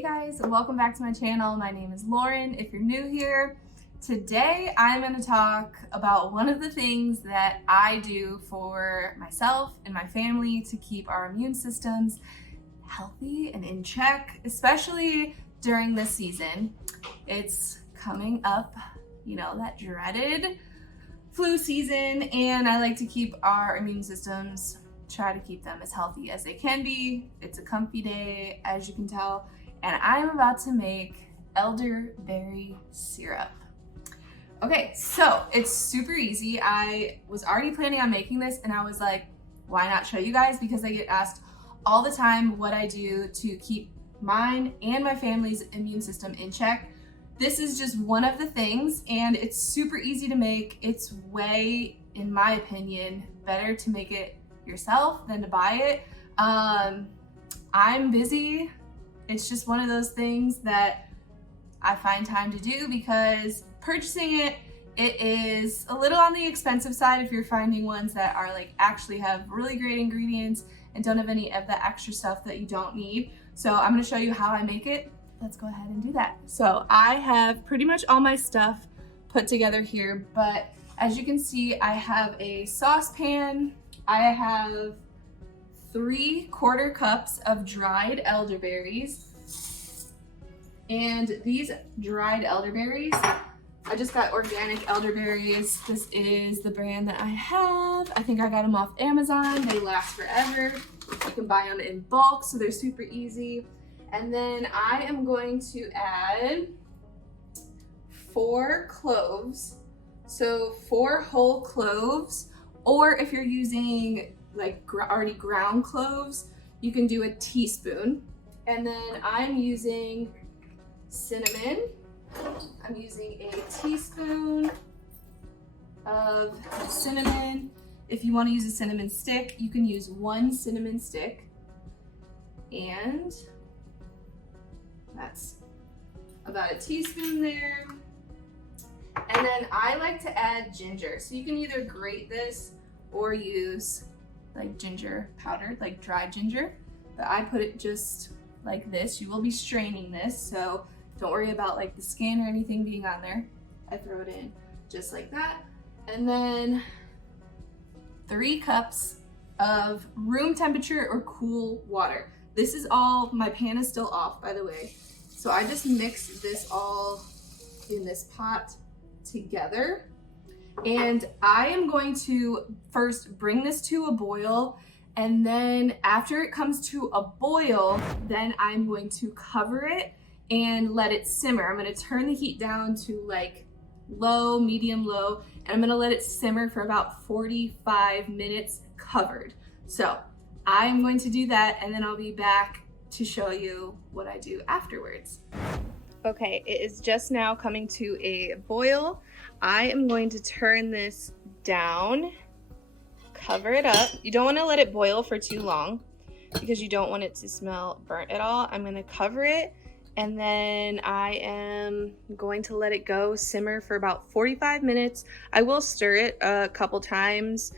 Hey guys, welcome back to my channel. My name is Lauren. If you're new here, today I'm going to talk about one of the things that I do for myself and my family to keep our immune systems healthy and in check, especially during this season. It's coming up, you know, that dreaded flu season, and I like to keep our immune systems, try to keep them as healthy as they can be. It's a comfy day, as you can tell, and I'm about to make elderberry syrup. Okay, so it's super easy. I was already planning on making this, and I was like, why not show you guys? Because I get asked all the time what I do to keep mine and my family's immune system in check. This is just one of the things, and it's super easy to make. It's way, in my opinion, better to make it yourself than to buy it. I'm busy. It's just one of those things that I find time to do because purchasing it is a little on the expensive side if you're finding ones that are like actually have really great ingredients and don't have any of the extra stuff that you don't need. So I'm going to show you how I make it. Let's go ahead and do that. So I have pretty much all my stuff put together here, but as you can see, I have a saucepan. I have 3/4 cups of dried elderberries. And these dried elderberries, I just got organic elderberries. This is the brand that I have. I think I got them off Amazon. They last forever. You can buy them in bulk, so they're super easy. And then I am going to add 4 cloves. So 4 whole cloves, or if you're using like already ground cloves, you can do a teaspoon. And then I'm using cinnamon. I'm using a teaspoon of cinnamon. If you want to use a cinnamon stick, you can use 1 cinnamon stick. And that's about a teaspoon there. And then I like to add ginger. So you can either grate this or use like ginger powder, like dried ginger. But I put it just like this. You will be straining this, so don't worry about like the skin or anything being on there. I throw it in just like that. And then 3 cups of room temperature or cool water. This is all, my pan is still off, by the way. So I just mix this all in this pot together. And I am going to first bring this to a boil, and then after it comes to a boil, then I'm going to cover it and let it simmer. I'm going to turn the heat down to like low, medium low, and I'm going to let it simmer for about 45 minutes covered. So I'm going to do that, and then I'll be back to show you what I do afterwards. Okay, it is just now coming to a boil. I am going to turn this down, cover it up. You don't want to let it boil for too long because you don't want it to smell burnt at all. I'm going to cover it, and then I am going to let it go simmer for about 45 minutes. I will stir it a couple times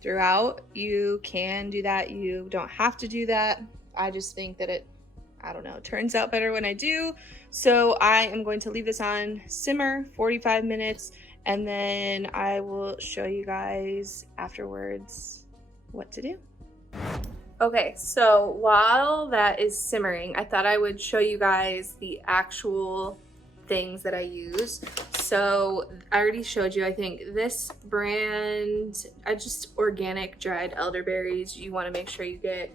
throughout. You can do that. You don't have to do that. I just think that it, I don't know, turns out better when I do. So I am going to leave this on simmer 45 minutes, and then I will show you guys afterwards what to do. Okay, so while that is simmering, I thought I would show you guys the actual things that I use. So I already showed you, I think this brand, I just organic dried elderberries. You want to make sure you get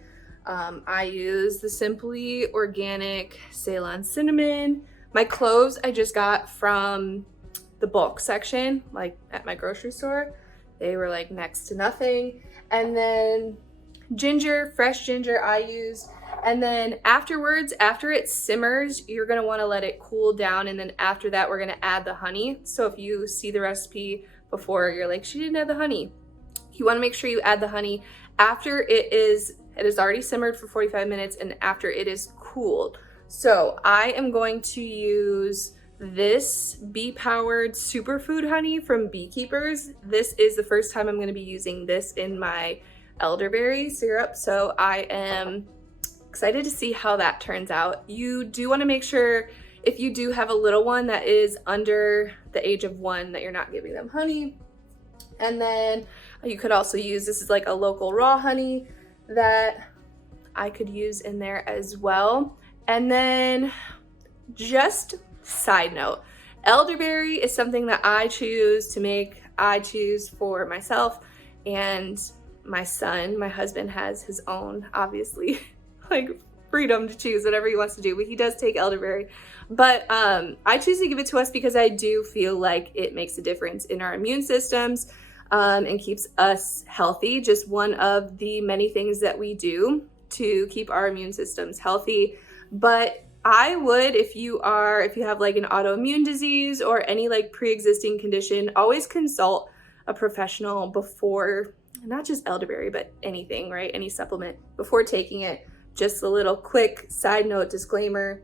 I use the Simply Organic Ceylon cinnamon. My cloves I just got from the bulk section, like at my grocery store. They were like next to nothing. And then ginger, fresh ginger I use. And then afterwards, after it simmers, you're gonna wanna let it cool down. And then after that, we're gonna add the honey. So if you see the recipe before, you're like, she didn't add the honey. You wanna make sure you add the honey after it is already simmered for 45 minutes and after it is cooled. So I am going to use this bee-powered superfood honey from Beekeepers. This is the first time I'm going to be using this in my elderberry syrup. So I am excited to see how that turns out. You do want to make sure if you do have a little one that is under the age of 1 that you're not giving them honey. And then you could also use, this is like a local raw honey that I could use in there as well. And then just side note, elderberry is something that I choose to make. I choose for myself and my son. My husband has his own, obviously, like freedom to choose whatever he wants to do, but he does take elderberry. But I choose to give it to us because I do feel like it makes a difference in our immune systems and keeps us healthy. Just one of the many things that we do to keep our immune systems healthy. But I would, if you have like an autoimmune disease or any like pre-existing condition, always consult a professional before, not just elderberry, but anything, right? Any supplement before taking it. Just a little quick side note disclaimer,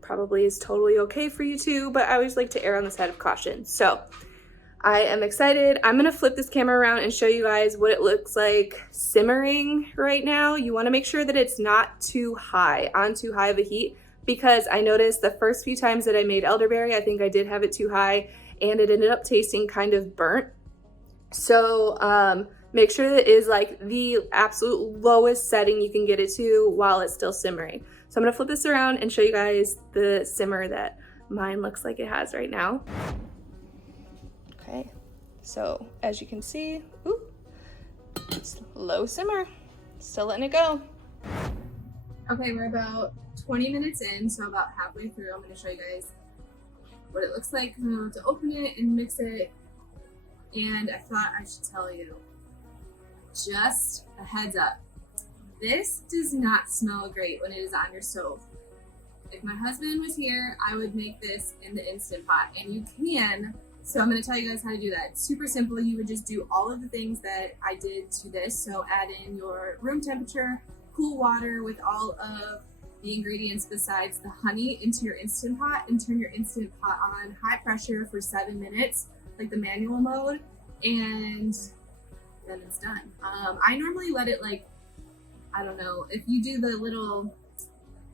probably is totally okay for you too, but I always like to err on the side of caution. So I am excited. I'm gonna flip this camera around and show you guys what it looks like simmering right now. You wanna make sure that it's not too high of a heat, because I noticed the first few times that I made elderberry, I think I did have it too high and it ended up tasting kind of burnt. So make sure that it is like the absolute lowest setting you can get it to while it's still simmering. So I'm gonna flip this around and show you guys the simmer that mine looks like it has right now. Okay, so as you can see, it's low simmer, still letting it go. Okay, we're about 20 minutes in, so about halfway through. I'm gonna show you guys what it looks like. I'm going to open it and mix it, and I thought I should tell you, just a heads up, this does not smell great when it is on your stove. If my husband was here, I would make this in the Instant Pot, and you can. So I'm going to tell you guys how to do that. It's super simple. You would just do all of the things that I did to this. So add in your room temperature, cool water with all of the ingredients besides the honey into your Instant Pot, and turn your Instant Pot on high pressure for 7 minutes, like the manual mode, and then it's done. I normally let it, like, I don't know, if you do the little,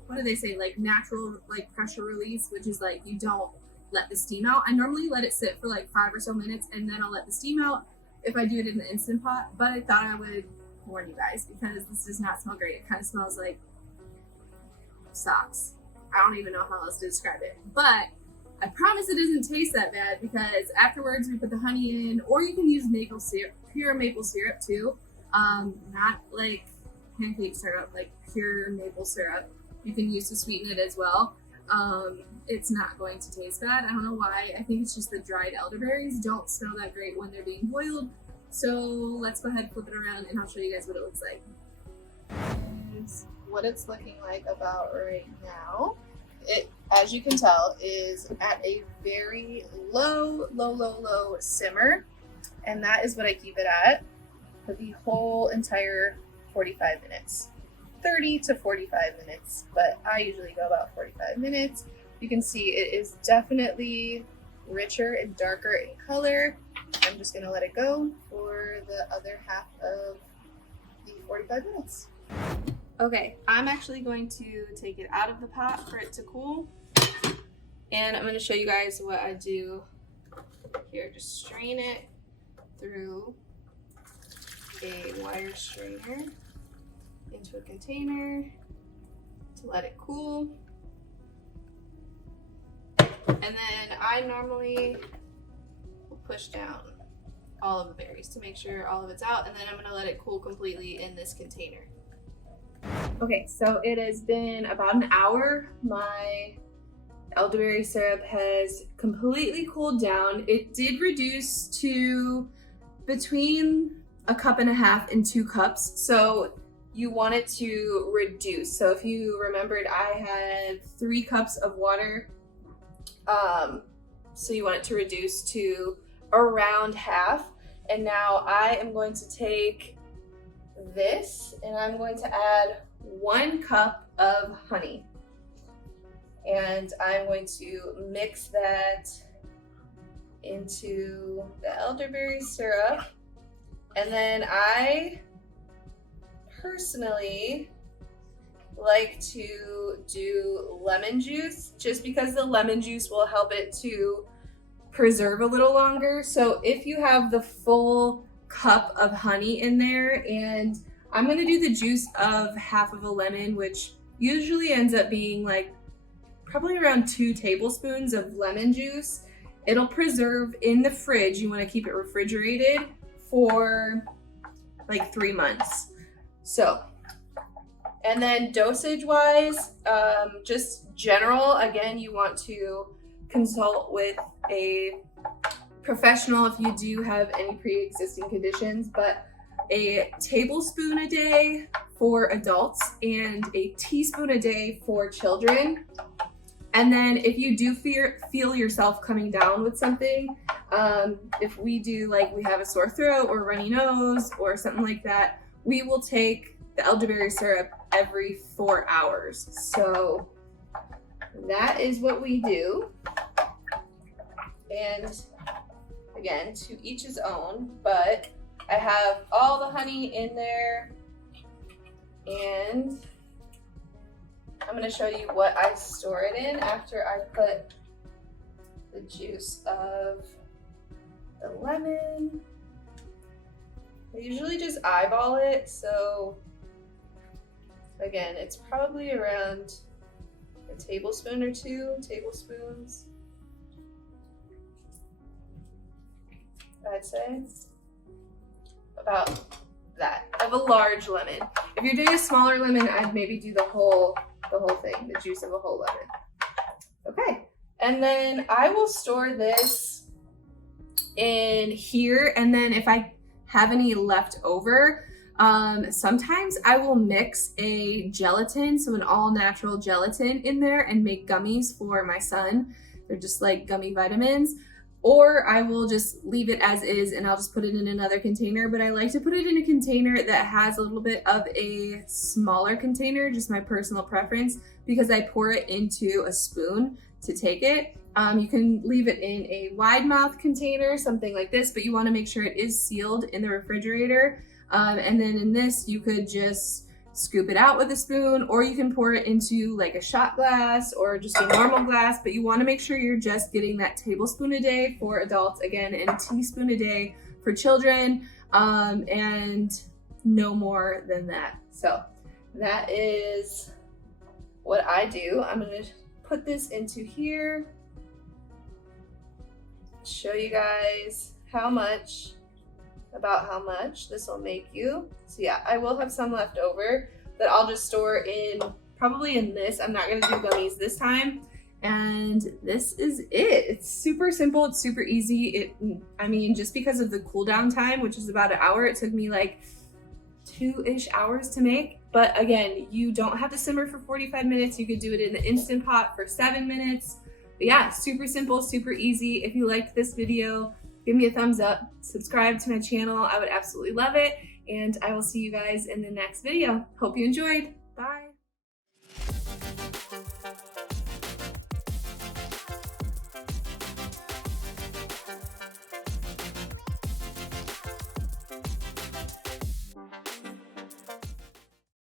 what do they say, like natural like pressure release, which is like you don't let the steam out. I normally let it sit for like 5 or so minutes and then I'll let the steam out if I do it in the Instant Pot. But I thought I would warn you guys because this does not smell great. It kind of smells like socks. I don't even know how else to describe it, but I promise it doesn't taste that bad because afterwards we put the honey in, or you can use maple syrup, pure maple syrup too. Not like pancake syrup, like pure maple syrup. You can use to sweeten it as well. It's not going to taste bad. I don't know why. I think it's just the dried elderberries don't smell that great when they're being boiled. So let's go ahead and flip it around and I'll show you guys what it looks like. Here's what it's looking like about right now. It, as you can tell, is at a very low simmer. And that is what I keep it at for the whole entire 45 minutes. 30 to 45 minutes, but I usually go about 45 minutes. You can see it is definitely richer and darker in color. I'm just gonna let it go for the other half of the 45 minutes. Okay, I'm actually going to take it out of the pot for it to cool. And I'm gonna show you guys what I do here. Just strain it through a wire strainer into a container to let it cool. And then I normally will push down all of the berries to make sure all of it's out, and then I'm gonna let it cool completely in this container. Okay, so it has been about an hour. My elderberry syrup has completely cooled down. It did reduce to between 1.5 cups and 2 cups. So you want it to reduce. So if you remembered, I had 3 cups of water. So you want it to reduce to around half. And now I am going to take this and I'm going to add 1 cup of honey. And I'm going to mix that into the elderberry syrup. And then I personally like to do lemon juice just because the lemon juice will help it to preserve a little longer. So if you have the full cup of honey in there, and I'm gonna do the juice of half of a lemon, which usually ends up being like probably around 2 tablespoons of lemon juice. It'll preserve in the fridge. You wanna keep it refrigerated for like 3 months. So, and then dosage wise, just general, again, you want to consult with a professional if you do have any pre-existing conditions, but a tablespoon a day for adults and a teaspoon a day for children. And then if you do feel yourself coming down with something, if we do like we have a sore throat or runny nose or something like that, we will take the elderberry syrup every 4 hours. So that is what we do. And again, to each his own, but I have all the honey in there, and I'm going to show you what I store it in after I put the juice of the lemon. I usually just eyeball it, so again, it's probably around a tablespoon or 2 tablespoons, I'd say. About that. I have a large lemon. If you're doing a smaller lemon, I'd maybe do the whole thing, the juice of a whole lemon. Okay, and then I will store this in here, and then if I have any left over, sometimes I will mix a gelatin, so an all-natural gelatin in there, and make gummies for my son. They're just like gummy vitamins. Or I will just leave it as is and I'll just put it in another container, but I like to put it in a container that has a little bit of a smaller container, just my personal preference, because I pour it into a spoon to take it. You can leave it in a wide mouth container, something like this, but you wanna make sure it is sealed in the refrigerator. And then in this, you could just scoop it out with a spoon, or you can pour it into like a shot glass or just a normal glass, but you want to make sure you're just getting that tablespoon a day for adults, again, and a teaspoon a day for children, and no more than that. So that is what I do. I'm going to put this into here, show you guys about how much this will make you. So yeah, I will have some left over that I'll just store in, probably in this. I'm not gonna do gummies this time. And this is it. It's super simple, it's super easy. I mean, just because of the cool down time, which is about an hour, it took me like 2-ish hours to make. But again, you don't have to simmer for 45 minutes. You could do it in the Instant Pot for 7 minutes. But yeah, super simple, super easy. If you liked this video, give me a thumbs up, subscribe to my channel. I would absolutely love it. And I will see you guys in the next video. Hope you enjoyed. Bye.